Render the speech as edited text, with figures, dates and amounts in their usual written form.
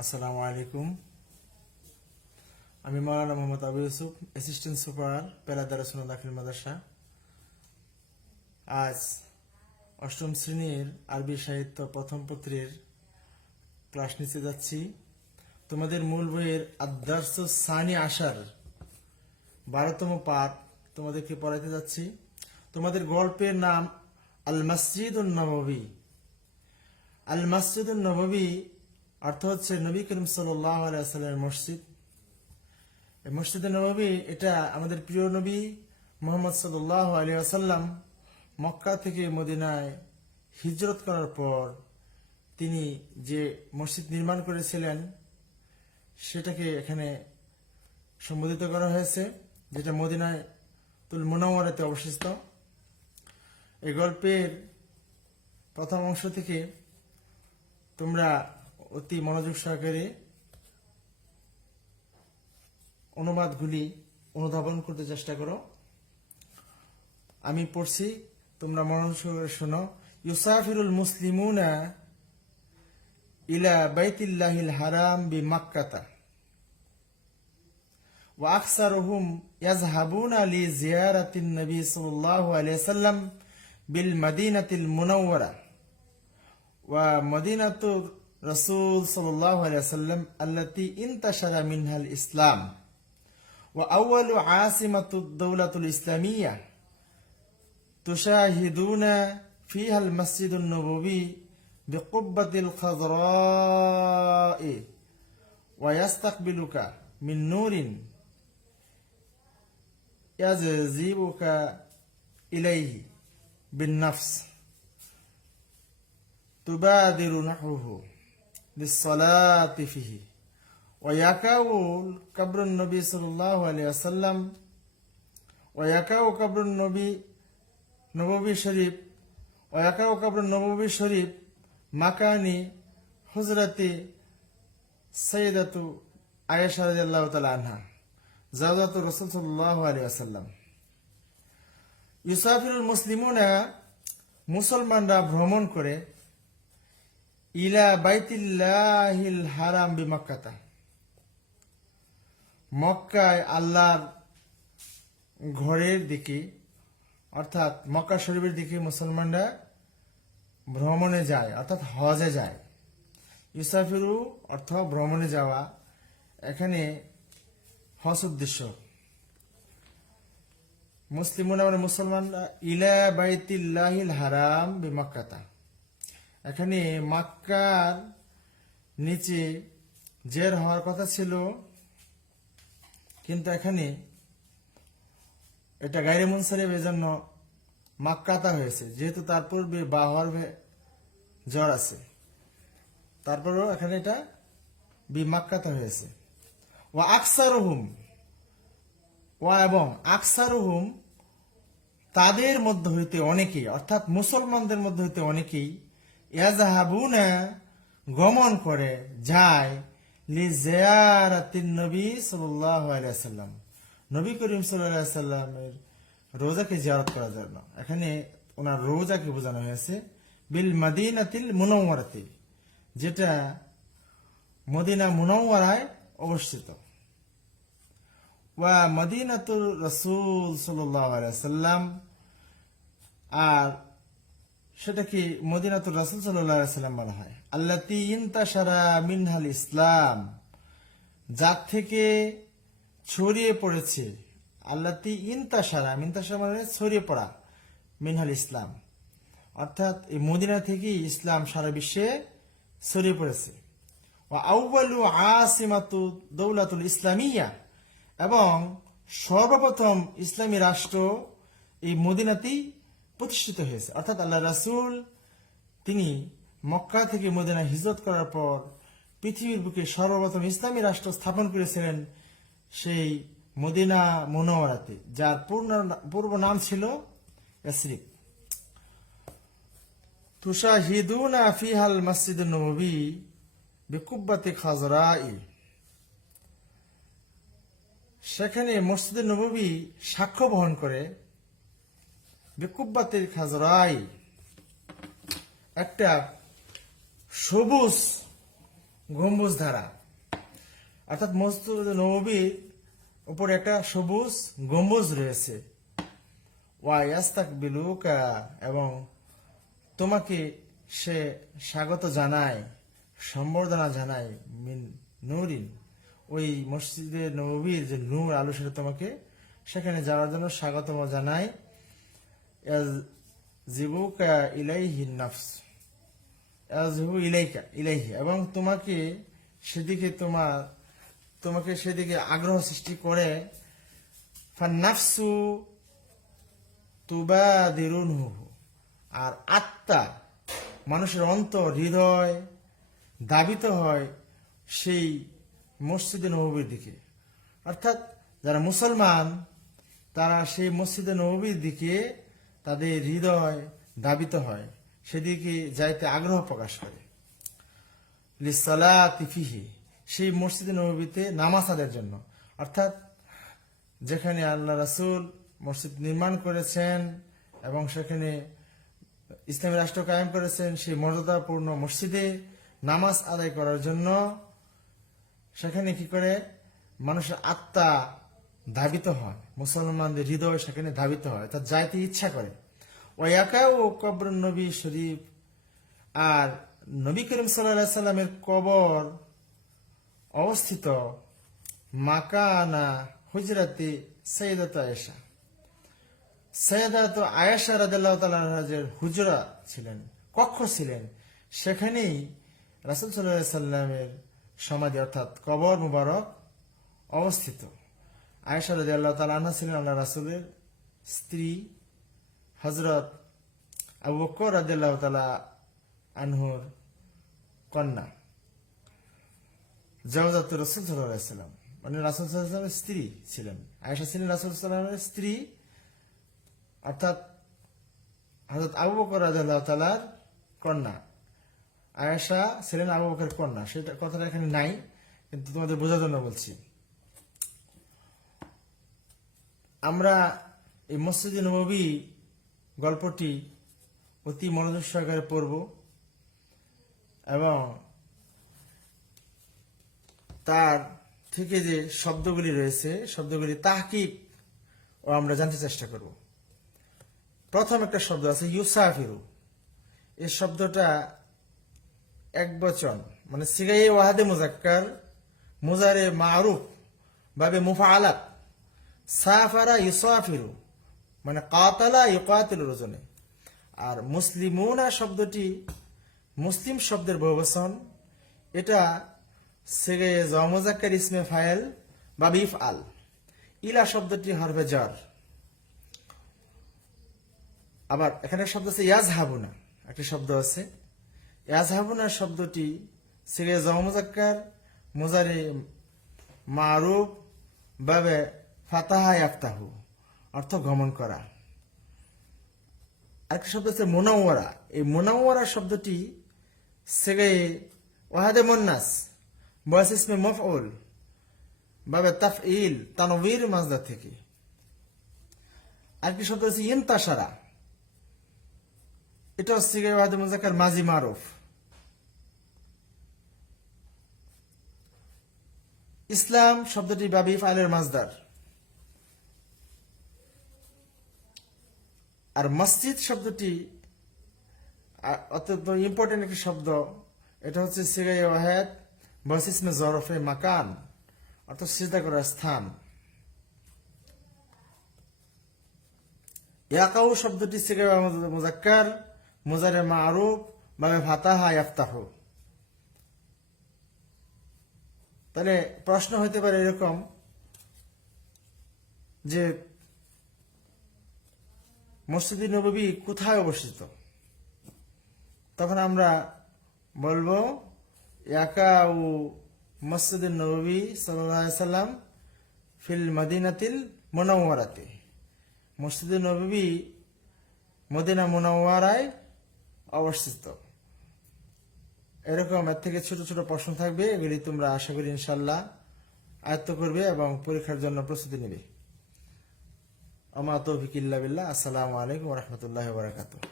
আসসালামু আলাইকুম। আমি মাওলানা মোহাম্মদ আবু ইউসুফ, অ্যাসিস্ট্যান্ট সুপার পেলা দারুসুন্নাহ দাখিল মাদ্রাসা। আজ অষ্টম শ্রেণীর আরবি সাহিত্য প্রথম পত্রের ক্লাস নিতে যাচ্ছি। তোমাদের মূল বইয়ের আদ-দারস সানি আশার 12তম পাঠ তোমাদেরকে পড়াইতে যাচ্ছি। তোমাদের গল্পের নাম আল মসজিদুন নববী। আল মসজিদুন নববী অর্থ হচ্ছে নবী করিম সাল্লাল্লাহু আলাইহি ওয়াসাল্লামের মসজিদ। এই মসজিদে নববী এটা আমাদের প্রিয় নবী মুহাম্মদ সাল্লাল্লাহু আলাইহি ওয়াসাল্লাম মক্কা থেকে মদিনায় হিজরত করার পর তিনি যে মসজিদ নির্মাণ করেছিলেন সেটাকে এখানে সম্বোধিত করা হয়েছে, যেটা মদিনায় তুল মুনাওয়ারাতে অবস্থিত। এই গল্পের প্রথম অংশ থেকে তোমরা অতি মনোযোগ সহকারে অনুবাদগুলি অনুধাবন করতে চেষ্টা করো। আমি পড়ছি, তোমরা মনোযোগ সহকারে শোনো। ইউসাফিরুল মুসলিমুনা ইলা বাইতিল্লাহিল হারাম বিমাক্কাতা ওয়া আকসারুহুম ইয়াযহাবুনা লিজিয়ারাতিন নবী সাল্লাল্লাহু আলাইহি ওয়াসাল্লাম বিল মদিনাতিল মুনাওয়ারা ওয়া মদিনাতুর রাসূল সাল্লাল্লাহু আলাইহি ওয়াসাল্লাম আল্লাতী ইনতাশারা মিনহাল ইসলাম ওয়া আউয়ালু আসিমাতুদ দাওলাতুল ইসলামিয়্যাহ তুশাহিদুনা ফিহাল মসজিদুন নববী বিকুব্বাতিল খাযরা'i ওয়া ইয়াস্তাকবিলুকা মিন নূরিন ইয়াজজিবুকা ইলাইহি বিন নাফস তুবাদিরু নাহওহু বিসসালাতি ফিহি ওয়া ইয়াকাউল কবরুন নবী সাল্লাল্লাহু আলাইহি ওয়াসাল্লাম ওয়া ইয়াকাউ কবরুন নববী শরীফ ওয়া ইয়াকাউ কবরুন নববী শরীফ মাকানি হুজরাতি সাইয়্যিদাতু আয়েশা রাদিয়াল্লাহু তাআলা আনহা জাওজাতু রাসূল সাল্লাল্লাহু আলাইহি ওয়াসাল্লাম। ইউসাফিরুল মুসলিমুনা মুসলমানরা ভ্রমণ করে ইলা বাইতিল্লাহিল হারাম বিমাক্কাতা মক্কায় আল্লাহর ঘরের দিকে অর্থাৎ মক্কা শরীফের দিকে মুসলমানরা ভ্রমণে যায়, অর্থাৎ হজে যায়। ইউসাফিরু অর্থ ভ্রমণে যাওয়া, এখানে হজ উদ্দেশ্য। মুসলিমুনা মানে মুসলমানরা ইলা বাইতিল্লাহিল হারাম বিমাক্কাতা, এখানে মক্কার নিচে জের হওয়ার কথা ছিল, কিন্তু এখানে এটা গায়রে মুনসারিফ, এজন্য মাক্কাতা হয়েছে, যেহেতু তার পূর্বে বা হওয়ার জ্বর আছে, তারপরেও এখানে এটা বিমাক্কাতা হয়েছে। ওয়া আকসারুহুম, ওয়া এবং আকসারুহুম তাদের মধ্য হইতে অনেকেই, অর্থাৎ মুসলমানদের মধ্য হইতে অনেকেই ইয়াযহাবুনা গমন করে যায় লিজিয়ারাতিন নবী সাল্লাল্লাহু আলাইহি ওয়াসাল্লাম নবী করিম সাল্লাল্লাহু আলাইহি ওয়াসাল্লামের রোজাকে জিয়ারত করার জন্য। এখানে ওনার রোজাকে বোঝানো হয়েছে বিল মদিনাতিল মুনাওয়ারাতি, যেটা মদিনা মুনাওয়ারায় অবস্থিত। ওয়া মদিনাতুর রাসূল সাল্লাল্লাহু আলাইহি ওয়াসাল্লাম, আর সেটাকে মদিনাতুর রাসূল সাল্লাল্লাহু আলাইহি ওয়াসাল্লাম বলা হয়। আল্লাতী ইনতাশারা মিনহাল ইসলাম, যার থেকে ছড়িয়ে পড়েছে। আল্লাতী ইনতাশারা, ইনতাশারা মানে ছড়িয়ে পড়া, মিনহাল ইসলাম অর্থাৎ এই মদিনা থেকেই ইসলাম সারা বিশ্বে ছড়িয়ে পড়েছে। ওয়া আউয়ালু আসিমাতু দাওলাতুল ইসলামিয়্যাহ, এবং সর্বপ্রথম ইসলামী রাষ্ট্র এই মদিনাতেই প্রতিষ্ঠিত হয়েছে। অর্থাৎ আল্লাহ রাসূল তিনি মক্কা থেকে মদিনায় হিজরত করার পর পৃথিবীর বুকে সর্বপ্রথম ইসলামী রাষ্ট্র স্থাপন করেছিলেন সেই মদিনা মুনাওয়ারাতে, যার পূর্ব নাম ছিল ইয়াসরিব। তুশাহিদুনা ফিহাল মসজিদুন নববী বিকুব্বাতি খাযরা'i, সেখানে মসজিদে নববী সাক্ষ্য বহন করে বিকুব্বাতিল খাযরা'i, একটা সবুজ গম্বুজ ধারা, অর্থাৎ মসজিদ নববীর উপরে একটা সবুজ গম্বুজ রয়েছে। ওয়াইয়াস্তাকবিলুকা, এবং তোমাকে সে স্বাগত জানায়, সম্বর্ধনা জানায়, মিন নূরিন, ওই মসজিদে নববীর যে নূর আলো সেটা তোমাকে সেখানে যাওয়ার জন্য স্বাগতম জানায়। জিবুকা ইলাইহি নাফস, ইয়াজহু ইলাইকা ইলাইহি, এবং তোমাকে সেদিকে আগ্রহ সৃষ্টি করে। ফান্নাফসু তুবাদিরুনহু, আর আত্মা, মানুষের অন্তর, হৃদয় দাবিত হয় সেই মসজিদে নববীর দিকে। অর্থাৎ যারা মুসলমান তারা সেই মসজিদে নববীর দিকে তাদের হৃদয় দাবিত হয়, সেদিকে যাইতে আগ্রহ প্রকাশ করে। লিসসালাতি ফিহি, সেই মসজিদে নববীতে নামাজ আদায়ের জন্য, অর্থাৎ যেখানে আল্লাহ রাসূল মসজিদ নির্মাণ করেছেন এবং সেখানে ইসলামী রাষ্ট্র কায়েম করেছেন, সেই মর্যাদাপূর্ণ মসজিদে নামাজ আদায় করার জন্য সেখানে কি করে মানুষের আত্মা ধাবিত হয়, মুসলমানদের হৃদয় সেখানে ধাবিত হয়, তার যাইতে ইচ্ছা করে। ওয়াকাউ কবর নবী শরীফ, আর নবী করিম সাল্লাল্লাহু আলাইহি সাল্লামের কবর অবস্থিত মাকানা হুজরাতে সাইয়্যিদাত আয়েশা, সাইয়্যিদাত আয়েশা রাদিয়াল্লাহু তাআলা আনহার হুজরা ছিলেন, কক্ষ ছিলেন, সেখানেই রাসূল সাল্লাল্লাহু আলাইহি সাল্লামের সমাধি অর্থাৎ কবর মুবারক অবস্থিত। আয়েশা রাদিয়াল্লাহু তাআলা আনহা ছিলেন আল্লাহ রাসূলের স্ত্রী, হযরত আবু বকর রাদিয়াল্লাহু তাআলা আনহুর কন্যা, জাওজাতুর রাসূল সাল্লাল্লাহু আলাইহি সাল্লাম, মানে রাসূল সাল্লাল্লাহু আলাইহি সাল্লামের স্ত্রী ছিলেন। আয়েশা ছিলেন রাসূল সাল্লাল্লাহু আলাইহি সাল্লামের স্ত্রী, অর্থাৎ হযরত আবু বকর রাদিয়াল্লাহু তাআলার কন্যা। আয়েশা ছিলেন আবু বকরের কন্যা, সেটা কথাটা এখানে নাই, কিন্তু তোমাদের বোঝার জন্য বলছি। আমরা এই মসজিদে নববী গল্পটি অতি মনোযোগ সহকারে পড়ব এবং তার থেকে যে শব্দগুলি রয়েছে শব্দগুলি তাহকিক ও আমরা জানতে চেষ্টা করব। প্রথম একটা শব্দ আছে ইউসাফিরু, এই শব্দটা এক বচন, মানে সিগাই ওয়াহাদে মুজাক্কার, মুজারে মারুফ ভাবে মুফাআলাত, সাফারা ইউসাফিরু মানে কাতালা ইউকাতিলুর ওজনে। আর মুসলিমুনা শব্দটি মুসলিম শব্দের বহুবচন, এটা সিগাই মুজাক্কার ইসমে ফাইল বা ইফআল। ইলা শব্দটি হরফে জার। আবার এখানে শব্দ আছে ইয়াজহাবুনা, একটি শব্দ আছে ইয়াজহাবুনা শব্দটি সিগাই মুজাক্কার মুজারে মারুফ ভাবে ফাতাহা ইয়াফতাহু, অর্থ গমন করা। আরেকটা শব্দ আছে মুনাওয়ারা, এই মুনাওয়ারা শব্দটি সিগাই ওয়াহাদে মুন্নাস বয়স ইসমে মফউল ভাবে তাফঈল তানবীর মাজদার থেকে। আরেকটি শব্দ আছে ইনতাশারা, এটা সিগাই ওয়াহাদে মুজাক্কার মাজি মারুফ। ইসলাম শব্দটি বাবি ফাইলের মাজদার। আর মসজিদ শব্দটি অত্যন্ত ইম্পর্টেন্ট একটি শব্দ, এটা হচ্ছে সিগাই ওয়াহেদ বয়স ইসমে জরফে মাকান, অর্থাৎ সিজদা করার স্থান। ইয়াকাউ শব্দটি সিগাই মুজাক্কার মুজারে মারুফ ভাবে ফাতাহা ইয়াফতাহু। তাহলে প্রশ্ন হতে পারে এরকম যে মসজিদে নববী কোথায় অবস্থিত, তখন আমরা বলবো ইয়াকাউ মসজিদে নববী সাল্লাল্লাহু আলাইহি সাল্লাম ফিল মদিনাতিল মুনাওয়ারাতে, মসজিদে নববী মদিনা মুনাওয়ারায় অবস্থিত। এরকম এর থেকে ছোট ছোট প্রশ্ন থাকবে, এগুলি তোমরা আশা করি ইনশাআল্লাহ আয়ত্ত করবে এবং পরীক্ষার জন্য প্রস্তুতি নেবে। আমা তৌফিক ইল্লা বিল্লাহ। আসসালামু আলাইকুম ওয়া রাহমাতুল্লাহি ওয়া বারাকাতুহু।